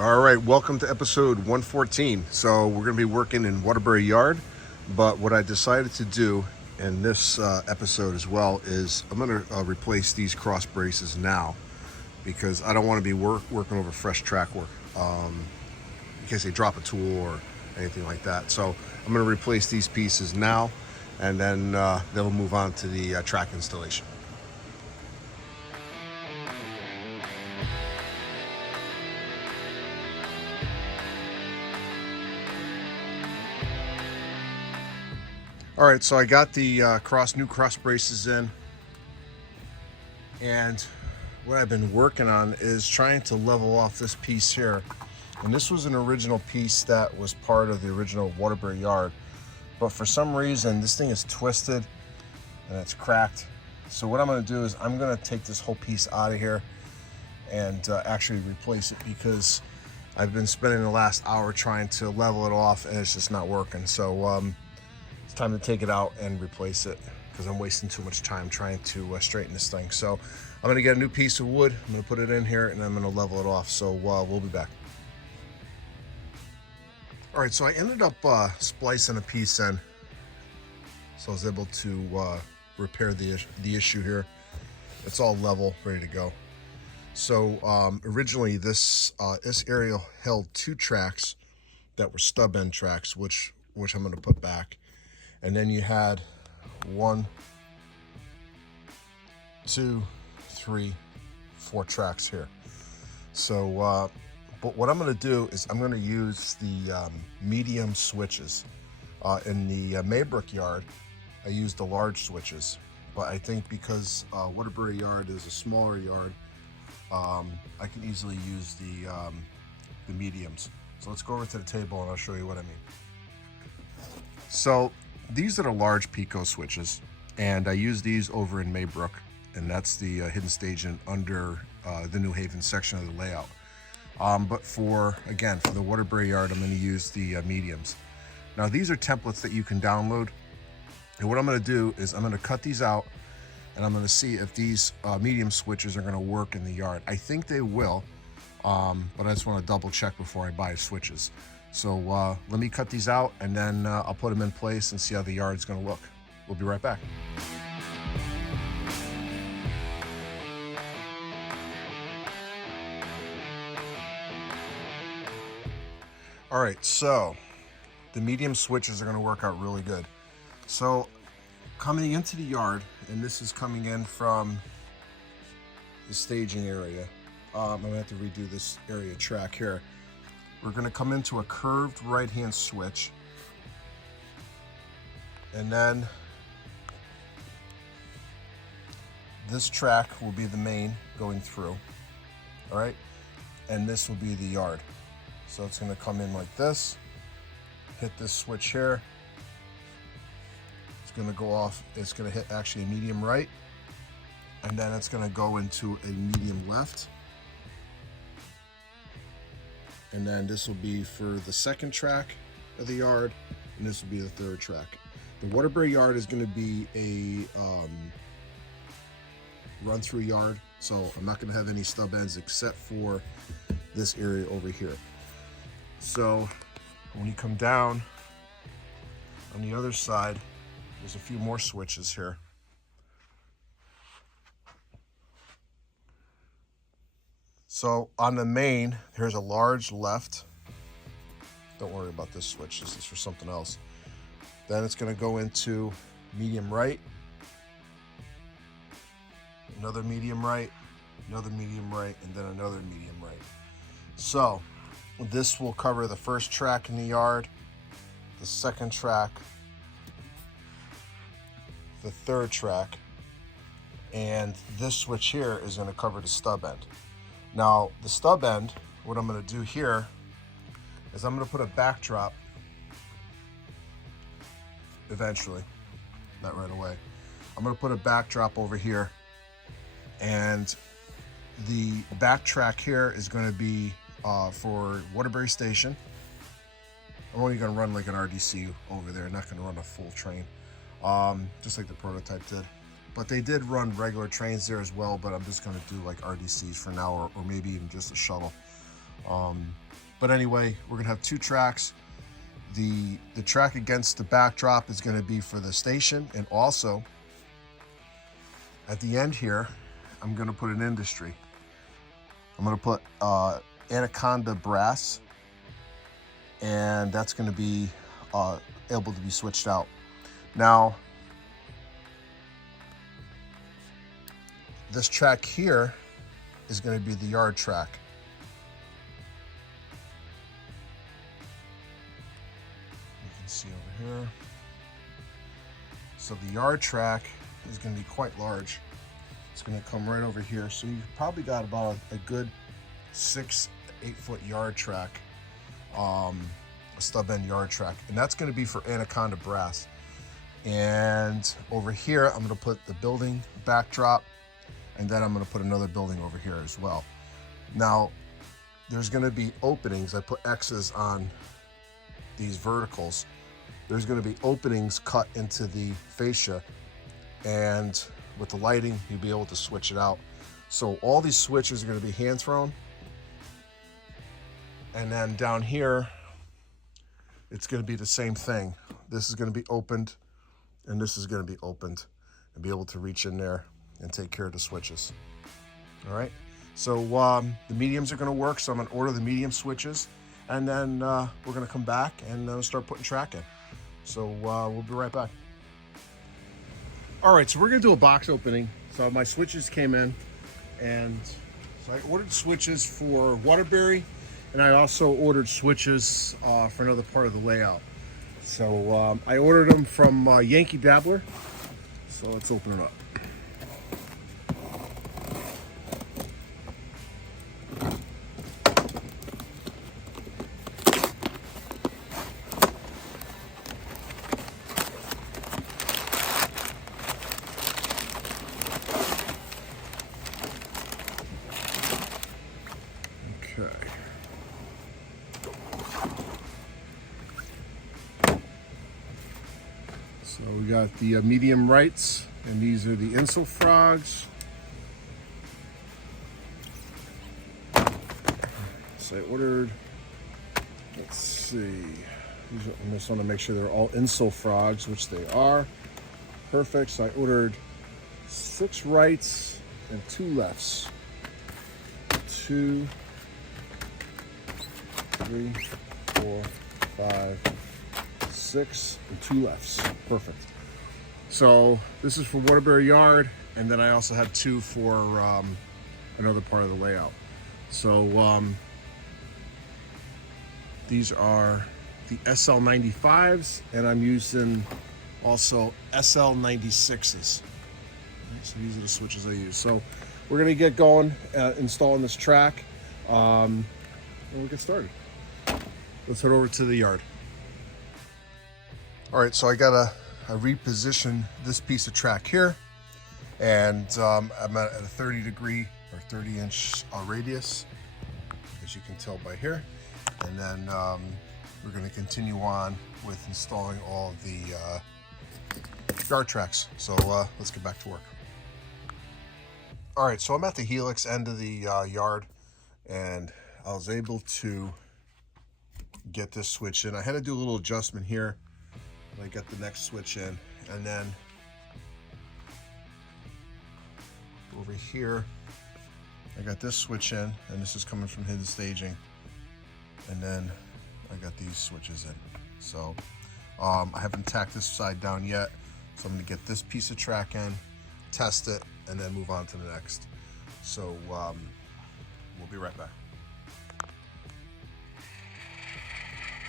All right, welcome to episode 114. So we're going to be working in Waterbury Yard, but what I decided to do in this episode as well is I'm going to replace these cross braces now because I don't want to be working over fresh track work in case they drop a tool or anything like that. So I'm going to replace these pieces now, and then they'll move on to the track installation. All right, so I got the new cross braces in, and what I've been working on is trying to level off this piece here. And this was an original piece that was part of the original Waterbury Yard, but for some reason this thing is twisted and it's cracked. So what I'm going to do is I'm going to take this whole piece out of here and actually replace it, because I've been spending the last hour trying to level it off and it's just not working. So it's time to take it out and replace it because I'm wasting too much time trying to straighten this thing. So I'm going to get a new piece of wood, I'm going to put it in here, and I'm going to level it off. So we'll be back. All right, so I ended up splicing a piece in, so I was able to repair the issue here. It's all level, ready to go. So originally this area held two tracks that were stub end tracks, which I'm going to put back. And then you had 1, 2, 3, 4 tracks here. So, but what I'm going to do is I'm going to use the medium switches. In the Maybrook Yard, I used the large switches, but I think because Waterbury Yard is a smaller yard, I can easily use the mediums. So let's go over to the table and I'll show you what I mean. So these are the large Peco switches, and I use these over in Maybrook, and that's the hidden station under the New Haven section of the layout. But for the Waterbury Yard, I'm going to use the mediums. Now these are templates that you can download, and what I'm going to do is I'm going to cut these out, and I'm going to see if these medium switches are going to work in the yard. I think they will, but I just want to double check before I buy switches. So let me cut these out, and then I'll put them in place and see how the yard's going to look. We'll be right back. All right, so the medium switches are going to work out really good. So coming into the yard, and this is coming in from the staging area. I'm going to have to redo this area track here. We're going to come into a curved right-hand switch, and then this track will be the main going through, all right? And this will be the yard. So it's going to come in like this, hit this switch here. It's going to go off, it's going to hit actually a medium right, and then it's going to go into a medium left. And then this will be for the second track of the yard, and this will be the third track. The Waterbury Yard is going to be a run-through yard, so I'm not going to have any stub ends except for this area over here. So when you come down on the other side, there's a few more switches here. So on the main, here's a large left. Don't worry about this switch, this is for something else. Then it's going to go into medium right, another medium right, another medium right, and then another medium right. So this will cover the first track in the yard, the second track, the third track, and this switch here is going to cover the stub end. Now, the stub end, what I'm going to do here is I'm going to put a backdrop eventually, not right away. I'm going to put a backdrop over here, and the back track here is going to be for Waterbury Station. I'm only going to run like an RDC over there, not going to run a full train, just like the prototype did. But they did run regular trains there as well, but I'm just going to do like RDCs for now, or maybe even just a shuttle. But anyway, we're gonna have 2 tracks. The track against the backdrop is gonna be for the station, and also at the end here, I'm gonna put an industry. I'm gonna put Anaconda Brass, and that's gonna be able to be switched out. Now, this track here is gonna be the yard track. You can see over here. So the yard track is gonna be quite large. It's gonna come right over here. So you've probably got about a good 6 to 8 foot yard track, a stub end yard track. And that's gonna be for Anaconda Brass. And over here, I'm gonna put the building backdrop, and then I'm gonna put another building over here as well. Now, there's gonna be openings. I put X's on these verticals. There's gonna be openings cut into the fascia, and with the lighting, you'll be able to switch it out. So all these switches are gonna be hand thrown. And then down here, it's gonna be the same thing. This is gonna be opened, and this is gonna be opened, and be able to reach in there and take care of the switches. All right, so the mediums are gonna work, so I'm gonna order the medium switches, and then we're gonna come back and start putting track in. So we'll be right back. All right, so we're gonna do a box opening. So my switches came in, and so I ordered switches for Waterbury, and I also ordered switches for another part of the layout. So I ordered them from Yankee Dabbler. So let's open it up. So we got the medium rights, and these are the insel frogs. So I ordered, let's see, I just want to make sure they're all insel frogs, which they are. Perfect. So I ordered 6 rights and 2 lefts. 2, 3, 4, 5, 6, and 2 lefts. Perfect. So this is for Waterbury Yard, and then I also had 2 for another part of the layout. So these are the SL95s, and I'm using also SL96s. So these are the switches I use. So we're gonna get going installing this track, and we'll get started. Let's head over to the yard. All right, so I gotta reposition this piece of track here, and I'm at a 30-degree or 30-inch radius, as you can tell by here. And then we're gonna continue on with installing all of the yard tracks. So let's get back to work. All right, so I'm at the helix end of the yard, and I was able to get this switch in. I had to do a little adjustment here. I got the next switch in, and then over here I got this switch in, and this is coming from hidden staging, and then I got these switches in. So I haven't tacked this side down yet, so I'm going to get this piece of track in, test it, and then move on to the next. So we'll be right back.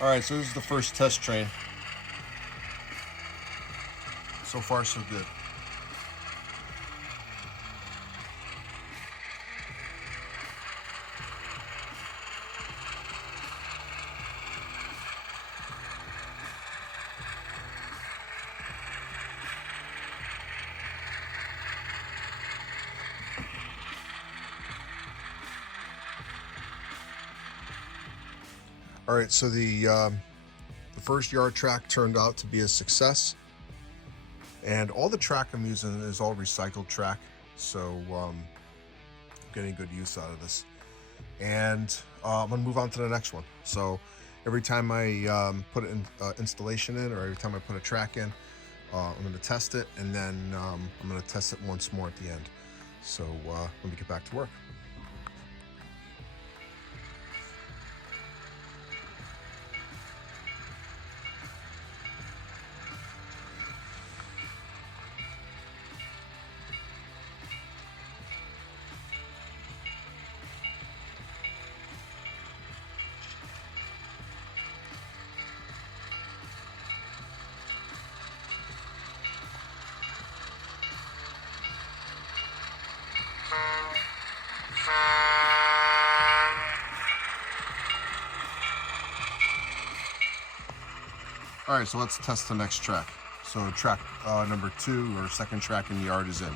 All right, so this is the first test train. So far, so good. All right, so the first yard track turned out to be a success, and all the track I'm using is all recycled track, so I'm getting good use out of this. And I'm gonna move on to the next one. So every time I put an installation in, or every time I put a track in, I'm gonna test it, and then I'm gonna test it once more at the end. So let me get back to work. All right, so let's test the next track. So track number 2, or second track in the yard, is in.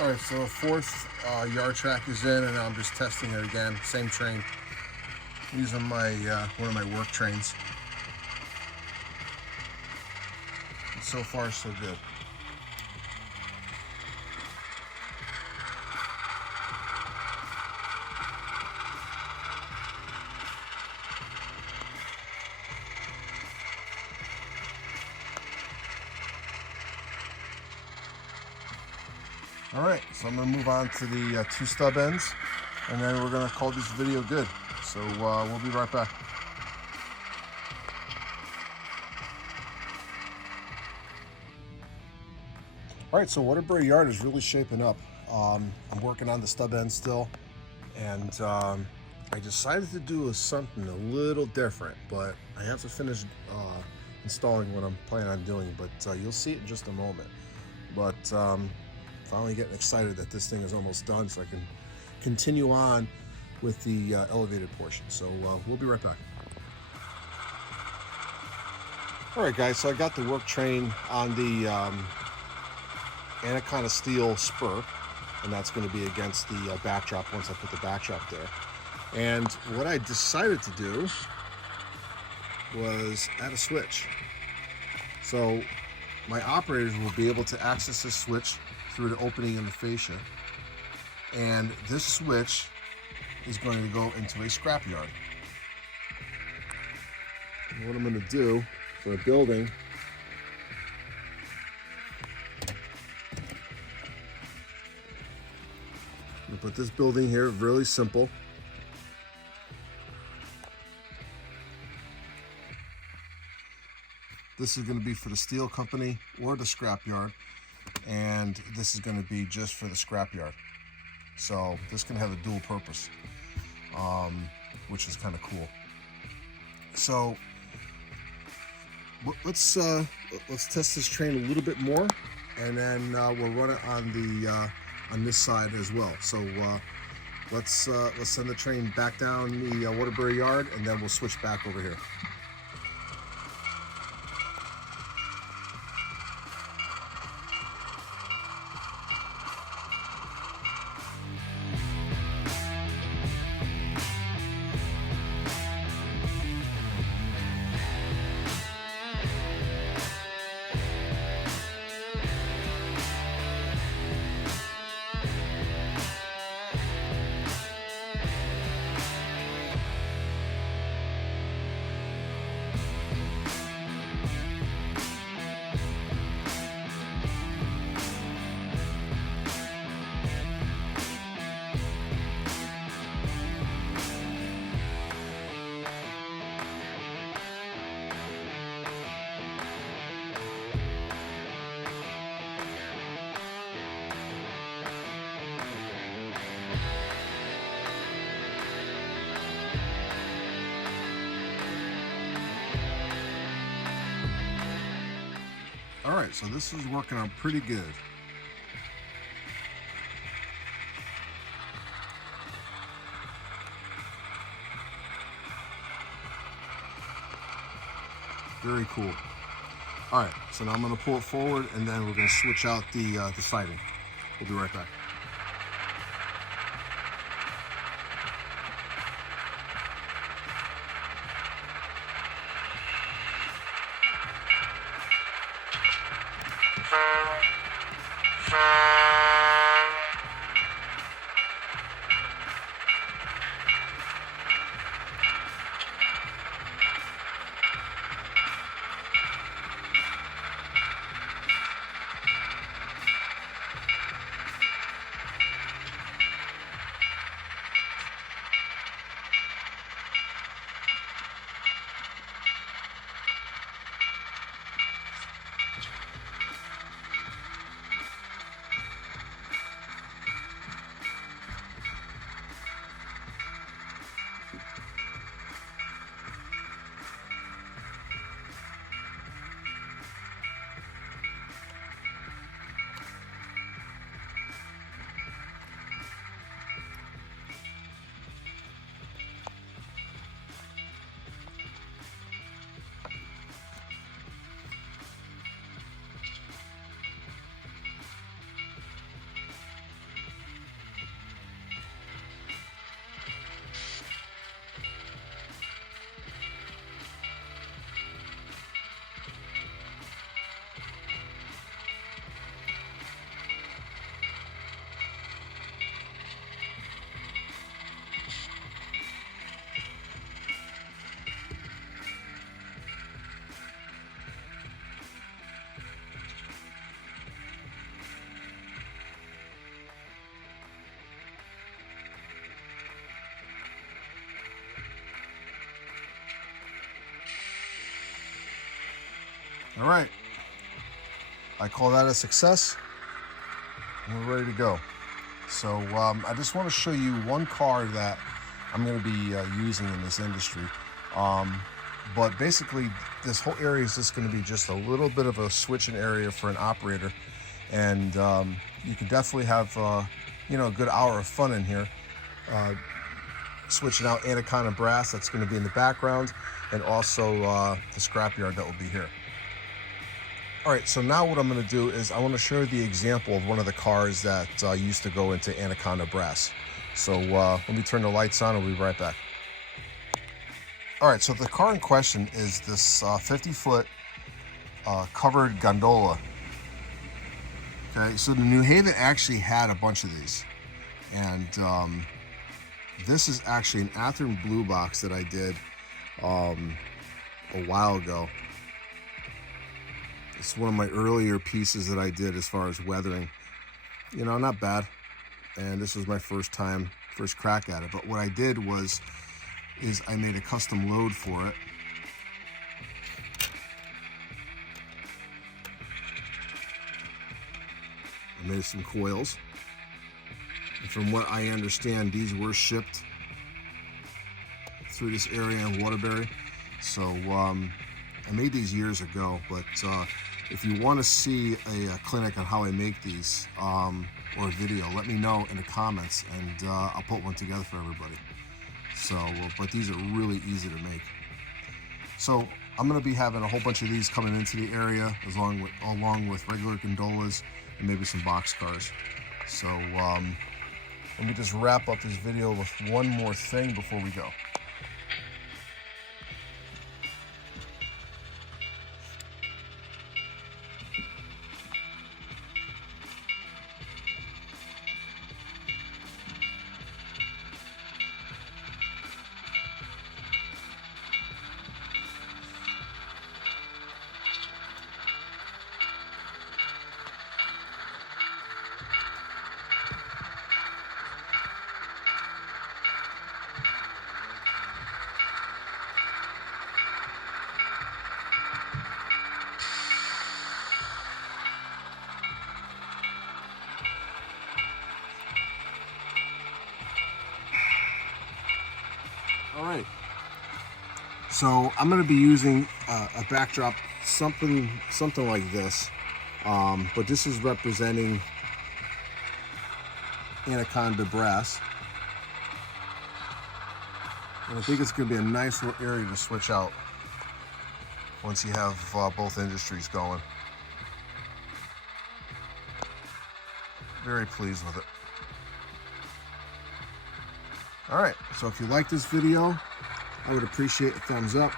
All right, so the fourth yard track is in, and I'm just testing it again. Same train, using my one of my work trains. And so far, so good. All right, so I'm gonna move on to the 2 stub ends, and then we're gonna call this video good. So we'll be right back. All right, so Waterbury Yard is really shaping up. I'm working on the stub ends still, and I decided to do something a little different, but I have to finish installing what I'm planning on doing, but you'll see it in just a moment. But finally getting excited that this thing is almost done, so I can continue on with the elevated portion. So we'll be right back. All right, guys, so I got the work train on the Anaconda steel spur, and that's going to be against the backdrop once I put the backdrop there. And what I decided to do was add a switch. So my operators will be able to access this switch through the opening in the fascia, and this switch is going to go into a scrapyard. What I'm going to do for a building, I'm going to put this building here, really simple. This is going to be for the steel company or the scrapyard, and this is going to be just for the scrapyard. So this can have a dual purpose, which is kind of cool. So let's test this train a little bit more, and then we'll run it on this side as well. So let's send the train back down the Waterbury Yard, and then we'll switch back over here. All right, so this is working out pretty good. Very cool. All right, so now I'm gonna pull it forward and then we're gonna switch out the siding. We'll be right back. All right, I call that a success. We're ready to go. So I just want to show you one car that I'm going to be using in this industry. But basically, this whole area is just going to be just a little bit of a switching area for an operator. And you can definitely have, you know, a good hour of fun in here. Switching out Anaconda Brass, that's going to be in the background, and also the scrapyard that will be here. All right, so now what I'm going to do is I want to show you the example of one of the cars that used to go into Anaconda Brass. So let me turn the lights on and we'll be right back. All right, so the car in question is this 50-foot covered gondola. Okay, so the New Haven actually had a bunch of these. And this is actually an Athearn blue box that I did a while ago. It's one of my earlier pieces that I did as far as weathering. You know, not bad. And this was my first crack at it. But what I did is I made a custom load for it. I made some coils. And from what I understand, these were shipped through this area in Waterbury. So I made these years ago, but if you want to see a clinic on how I make these or a video, let me know in the comments and I'll put one together for everybody. So, but these are really easy to make. So I'm going to be having a whole bunch of these coming into the area along with regular gondolas and maybe some box cars. So let me just wrap up this video with one more thing before we go. All right, so I'm going to be using a backdrop something like this. But this is representing Anaconda Brass. And I think it's going to be a nice little area to switch out once you have both industries going. Very pleased with it. Alright, so if you like this video, I would appreciate a thumbs up.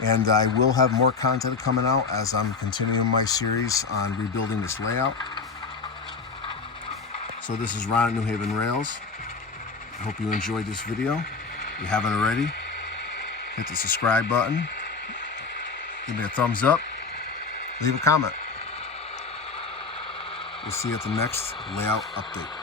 And I will have more content coming out as I'm continuing my series on rebuilding this layout. So this is Ron at New Haven Rails. I hope you enjoyed this video. If you haven't already, hit the subscribe button. Give me a thumbs up. Leave a comment. We'll see you at the next layout update.